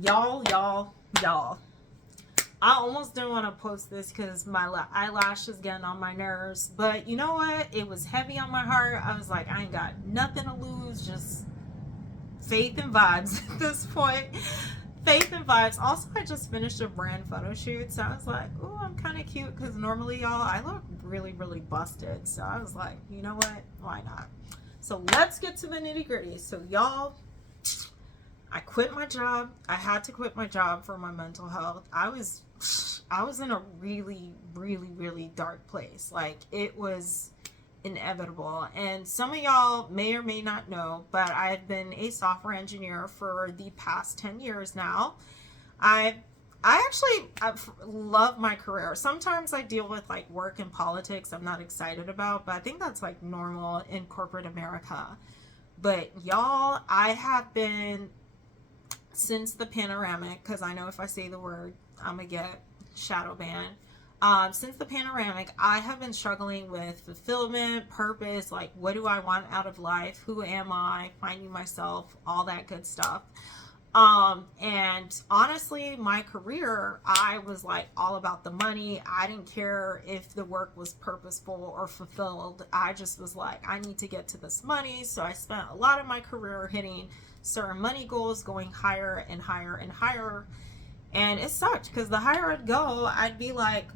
Y'all. I almost didn't want to post this because my eyelash is getting on my nerves. But you know what? It was heavy on my heart. I was like, I ain't got nothing to lose. Just faith and vibes at this point. Faith and vibes. Also, I just finished a brand photo shoot. So I was like, oh, I'm kind of cute. Because normally, y'all, I look really busted. So I was like, you know what? Why not? So let's get to the nitty gritty. So, y'all, I quit my job. I had to quit my job for my mental health. I was in a really dark place. Like, it was inevitable. And some of y'all may or may not know, but I've been a software engineer for the past 10 years now. I love my career. Sometimes I deal with like work and politics I'm not excited about, but I think that's like normal in corporate America. But y'all, I have been, since the panoramic, because I know if I say the word, I'm gonna get shadow banned. Since the panoramic, I have been struggling with fulfillment, purpose, like what do I want out of life? Who am I? Finding myself, all that good stuff. And honestly, my career, I was like all about the money. I didn't care if the work was purposeful or fulfilled. I just was like, I need to get to this money. So I spent a lot of my career hitting certain money goals, going higher and higher and higher. And it sucked because the higher I'd go, I'd be like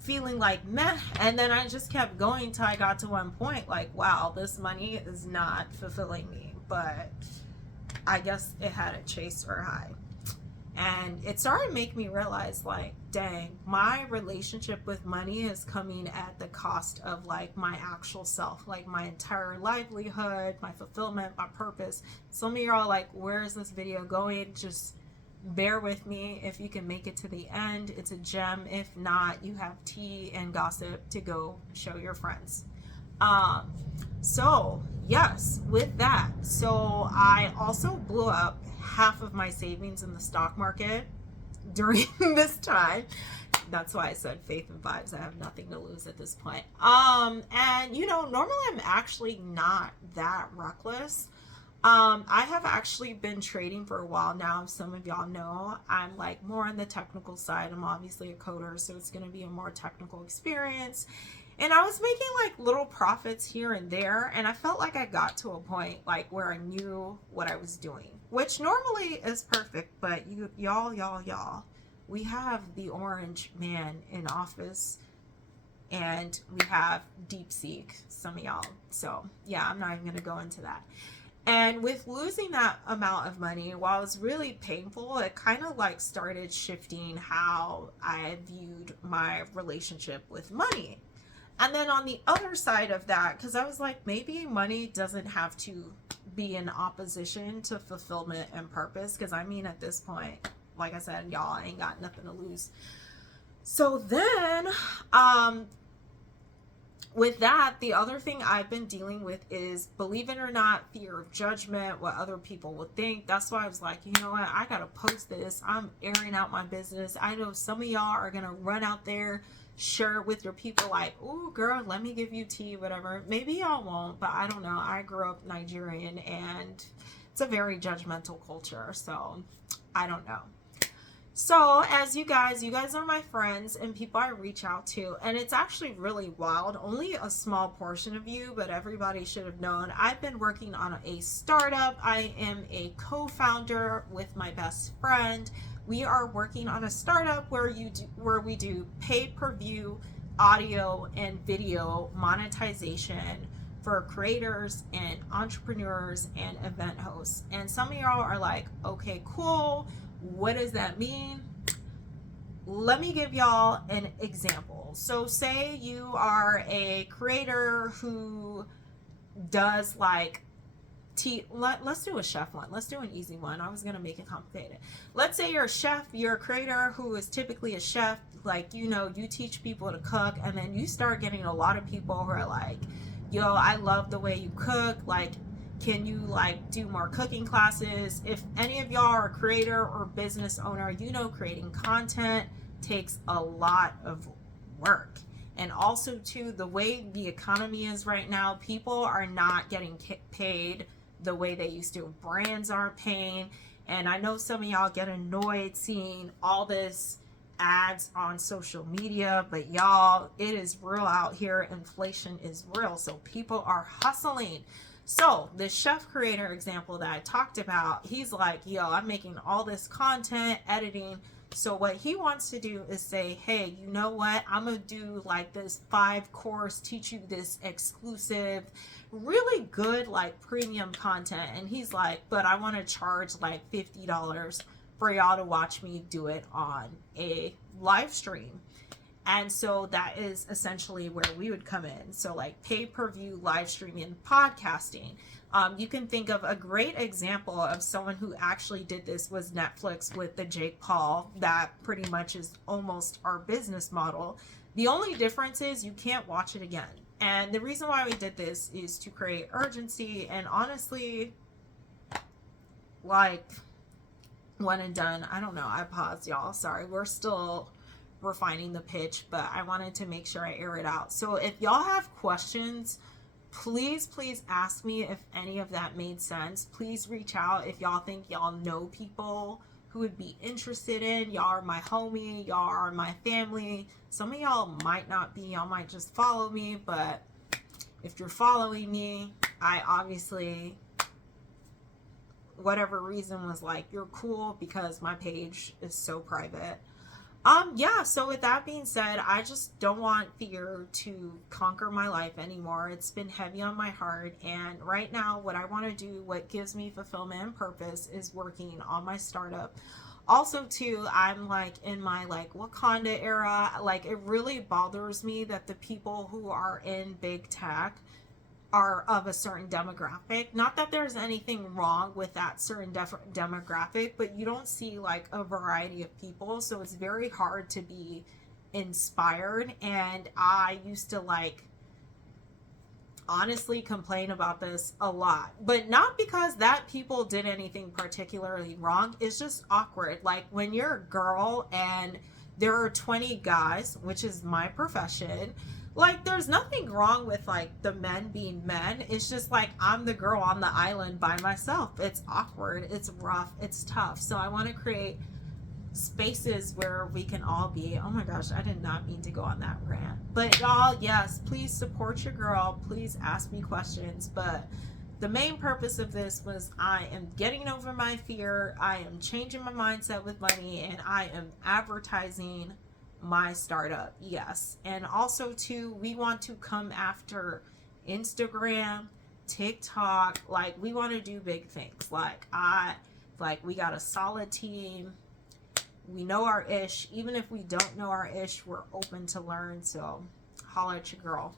feeling like meh. And then I just kept going till I got to one point like, wow, this money is not fulfilling me. But I guess it had a chaser high. And it started to make me realize like, dang, my relationship with money is coming at the cost of like my actual self, like my entire livelihood, my fulfillment, my purpose. Some of you are like, where is this video going? Just bear with me. If you can make it to the end, it's a gem. If not, you have tea and gossip to go show your friends. So yes, with that, so I also blew up half of my savings in the stock market during this time. That's why I said faith and vibes. I have nothing to lose at this point. And you know, normally I'm actually not that reckless. I have actually been trading for a while now. If some of y'all know, I'm like more on the technical side. I'm obviously a coder, so it's going to be a more technical experience. And I was making like little profits here and there, and I felt like I got to a point like where I knew what I was doing, which normally is perfect. But y'all, we have the orange man in office, and we have DeepSeek, some of y'all. So yeah, I'm not even gonna go into that. And with losing that amount of money, while it's really painful, it kind of like started shifting how I viewed my relationship with money. And then on the other side of that, because I was like, maybe money doesn't have to be in opposition to fulfillment and purpose. Because I mean, at this point, like I said, y'all, I ain't got nothing to lose. So then, with that, the other thing I've been dealing with is, believe it or not, fear of judgment, what other people will think. That's why I was like, you know what, I gotta post this. I'm airing out my business. I know some of y'all are gonna run out there, share it with your people like, oh girl, let me give you tea, whatever. Maybe y'all won't, but I don't know. I grew up Nigerian and it's a very judgmental culture, so I don't know. So as you guys are my friends and people I reach out to, and it's actually really wild. Only a small portion of you, but everybody should have known. I've been working on a startup. I am a co-founder with my best friend. We are working on a startup where we do pay-per-view audio and video monetization for creators and entrepreneurs and event hosts. And some of y'all are like, okay, cool. What does that mean? Let me give y'all an example. So say you are a creator who does like let's do a chef one. Let's do an easy one. I was gonna make it complicated. Let's say you're a chef, you're a creator who is typically a chef, like, you know, you teach people to cook, and then you start getting a lot of people who are like, yo, I love the way you cook, like, can you like do more cooking classes? If any of y'all are a creator or business owner, you know creating content takes a lot of work. And also too, the way the economy is right now, people are not getting paid the way they used to. Brands aren't paying. And I know some of y'all get annoyed seeing all this ads on social media, but y'all, it is real out here. Inflation is real. So people are hustling. So the chef creator example that I talked about, he's like, yo, I'm making all this content, editing. So what he wants to do is say, hey, you know what? I'm going to do like this 5-course, teach you this exclusive, really good, like premium content. And he's like, but I want to charge like $50 for y'all to watch me do it on a live stream. And so that is essentially where we would come in. So like pay-per-view live streaming, podcasting. You can think of a great example of someone who actually did this was Netflix with the Jake Paul. That pretty much is almost our business model. The only difference is you can't watch it again. And the reason why we did this is to create urgency. And honestly, like, one and done. I don't know. I paused, y'all. Sorry. We're still refining the pitch, but I wanted to make sure I air it out. So if y'all have questions, please ask me if any of that made sense. Please reach out if y'all think y'all know people who would be interested in. Y'all are my homie. Y'all are my family. Some of y'all might not be. Y'all might just follow me, but if you're following me, I obviously, whatever reason, was like, you're cool because my page is so private. Yeah, so with that being said, I just don't want fear to conquer my life anymore. It's been heavy on my heart, and right now what I want to do, what gives me fulfillment and purpose, is working on my startup. Also too, I'm like in my like Wakanda era. Like, it really bothers me that the people who are in big tech are of a certain demographic. Not that there's anything wrong with that certain demographic, but you don't see like a variety of people, so it's very hard to be inspired. And I used to like honestly complain about this a lot, but not because that people did anything particularly wrong. It's just awkward. Like when you're a girl and there are 20 guys, which is my profession, like there's nothing wrong with like the men being men. It's just like I'm the girl on the island by myself. It's awkward, it's rough, it's tough. So I want to create spaces where we can all be. Oh my gosh, I did not mean to go on that rant. But y'all, yes, please support your girl. Please ask me questions. But the main purpose of this was I am getting over my fear. I am changing my mindset with money, and I am advertising my startup. Yes. And also too, we want to come after Instagram, TikTok. Like, we want to do big things. Like we got a solid team. We know our ish. Even if we don't know our ish, we're open to learn. So holla at your girl.